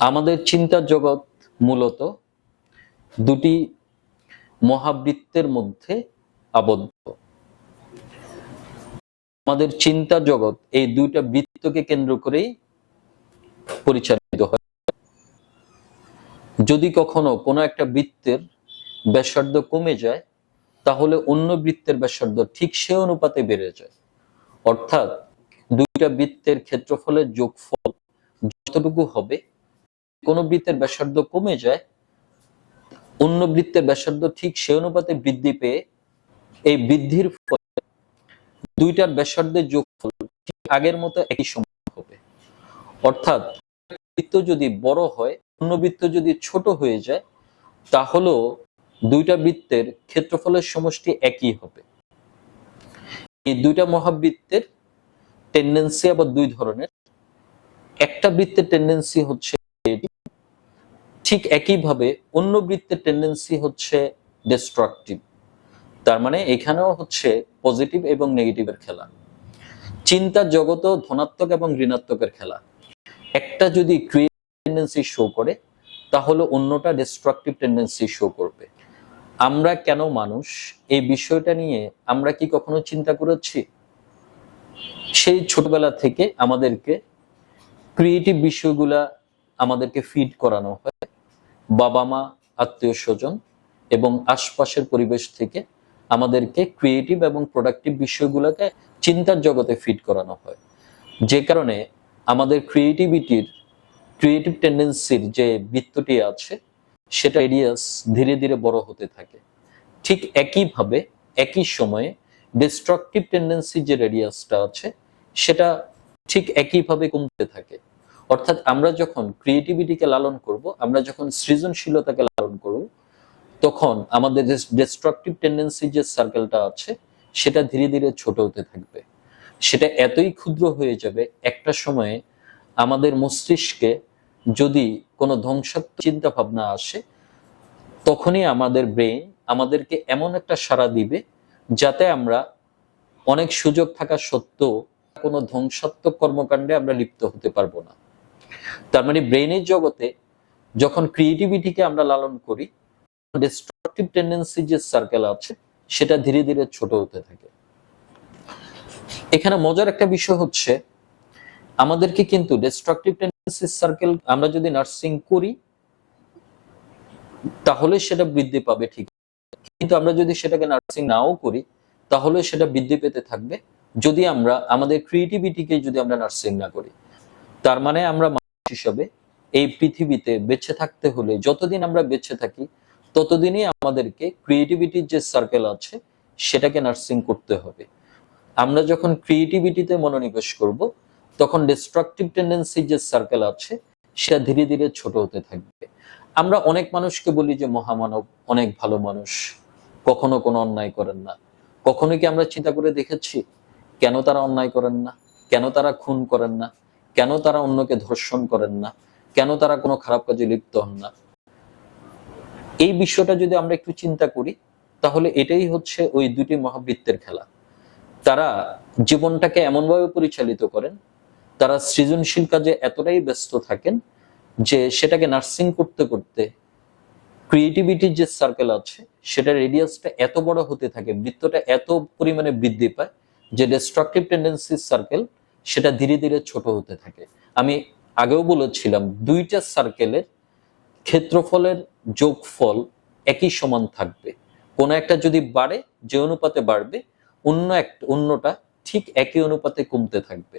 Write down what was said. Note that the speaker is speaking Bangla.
আমাদের চিন্তার জগৎ মূলত দুটি মহাবৃত্তের মধ্যে আবদ্ধ। আমাদের চিন্তার জগৎ এই দুইটা বৃত্তকে কেন্দ্র করেই পরিচালিত হয়। যদি কখনো কোনো একটা বৃত্তের ব্যাসার্ধ কমে যায়, তাহলে অন্য বৃত্তের ব্যাসার্ধ ঠিক সে অনুপাতে বেড়ে যায়। অর্থাৎ দুইটা বৃত্তের ক্ষেত্রফলের যোগফল যতটুকু হবে, কোন বৃত্তের ব্যাসার্ধ কমে যায়, অন্য বৃত্তের ব্যাসার্ধ ঠিক সে অনুপাতে বৃদ্ধি পেয়ে এই বৃদ্ধির ফলে দুইটার ব্যাসার্ধের যোগফল ঠিক আগের মতো একই সমান হবে। অর্থাৎ বৃত্ত যদি বড় হয়, অন্য বৃত্ত যদি ছোট হয়ে যায়, তাহলেও দুইটা বৃত্তের ক্ষেত্রফলের সমষ্টি একই হবে। এই দুইটা মহাবৃত্তের টেন্ডেন্সি আবার দুই ধরনের। একটা বৃত্তের টেন্ডেন্সি হচ্ছে ঠিক একইভাবে অন্য বৃত্তের টেন্ডেন্সি হচ্ছে ডিস্ট্রাকটিভ। তার মানে এখানেও হচ্ছে পজিটিভ এবং নেগেটিভের খেলা। চিন্তার জগতেও ধনাত্মক এবং ঋণাত্মকের খেলা। একটা যদি ক্রিয়েটিভ টেন্ডেন্সি শো করে, তাহলে অন্যটা ডিস্ট্রাকটিভ টেন্ডেন্সি শো করবে। আমরা কেন মানুষ, এই বিষয়টা নিয়ে আমরা কি কখনো চিন্তা করেছি? সেই ছোটবেলা থেকে আমাদেরকে ক্রিয়েটিভ বিষয়গুলা আমাদেরকে ফিড করানো হয়। বাবা মা, আত্মীয় স্বজন এবং আশপাশের পরিবেশ থেকে আমাদেরকে ক্রিয়েটিভ এবং প্রোডাক্টিভ বিষয়গুলোকে চিন্তার জগতে ফিড করানো হয়। যে কারণে আমাদের ক্রিয়েটিভ টেন্ডেন্সির যে বৃত্তটি আছে, সেটা রেডিয়াস ধীরে ধীরে বড় হতে থাকে। ঠিক একইভাবে একই সময়ে ডিস্ট্রাকটিভ টেন্ডেন্সির যে রেডিয়াসটা আছে, সেটা ঠিক একইভাবে কমতে থাকে। অর্থাৎ আমরা যখন ক্রিয়েটিভিটিকে লালন করব, আমরা যখন সৃজনশীলতাকে লালন করব, তখন আমাদের ডিস্ট্রাকটিভ টেন্ডেন্সি যে সার্কেলটা আছে, সেটা ধীরে ধীরে ছোট হতে থাকবে। সেটা এতই ক্ষুদ্র হয়ে যাবে, একটা সময়ে আমাদের মস্তিষ্কে যদি কোনো ধ্বংসাত্মক চিন্তা ভাবনা আসে, তখনই আমাদের ব্রেন আমাদেরকে এমন একটা সাড়া দিবে, যাতে আমরা অনেক সুযোগ থাকা সত্ত্বেও কোনো ধ্বংসাত্মক কর্মকাণ্ডে আমরা লিপ্ত হতে পারবো না। তার মানে ব্রেনের জগতে যখন ক্রিয়েটিভিটিকে আমরা লালন করি, ডিস্ট্রাকটিভ টেন্ডেন্সি যে সার্কেল আছে, সেটা ধীরে ধীরে ছোট হতে থাকে। এখানে মজার একটা বিষয় হচ্ছে, আমাদেরকে কিন্তু ডিস্ট্রাকটিভ টেন্ডেন্সি সার্কেল আমরা যদি নার্সিং করি, তাহলে সেটা বৃদ্ধি পাবে ঠিক, কিন্তু আমরা যদি সেটাকে নার্সিং নাও করি, তাহলে সেটা বৃদ্ধি পেতে থাকবে যদি আমরা আমাদের ক্রিয়েটিভিটিকে যদি আমরা নার্সিং না করি। তার মানে আমরা মানুষ হিসাবে এই পৃথিবীতে বেঁচে থাকতে হলে, যতদিন আমরা বেঁচে থাকি ততদিনই আমাদেরকে ক্রিয়েটিভিটির যে সার্কেল আছে, সেটাকে নার্সিং করতে হবে। আমরা যখন ক্রিয়েটিভিটিতে মনোনিবেশ করব, তখন ডিস্ট্রাকটিভ টেন্ডেন্সি যে সার্কেল আছে, সেটা ধীরে ধীরে ছোট হতে থাকবে। আমরা অনেক মানুষকে বলি যে মহামানব, অনেক ভালো মানুষ, কখনো কোনো অন্যায় করেন না। কখনো কি আমরা চিন্তা করে দেখেছি কেন তারা অন্যায় করেন না? কেন তারা খুন করেন না? কেন তারা অন্যকে ধর্ষণ করেন না? কেন তারা কোনো খারাপ কাজে লিপ্ত হন না? এই বিষয়টা যদি আমরা একটু চিন্তা করি, তাহলে এটাই হচ্ছে ওই দুটি মহাবৃত্তের খেলা। তারা জীবনটাকে এমনভাবে পরিচালিত করেন, তারা সৃজনশীল কাজে এতটাই ব্যস্ত থাকেন যে সেটাকে নার্সিং করতে করতে ক্রিয়েটিভিটির যে সার্কেল আছে, সেটা রেডিয়াসটা এত বড় হতে থাকে, বৃত্তটা এত পরিমাণে বৃদ্ধি পায় যে ডিস্ট্রাকটিভ টেন্ডেন্সির সার্কেল সেটা ধীরে ধীরে ছোট হতে থাকে। আমি আগেও বলেছিলাম, দুইটা সার্কেলের ক্ষেত্রফলের যোগফল একই সমান থাকবে। কোন একটা যদি বাড়ে, যে অনুপাতে বাড়বে, অন্যটা ঠিক একই অনুপাতে কমতে থাকবে।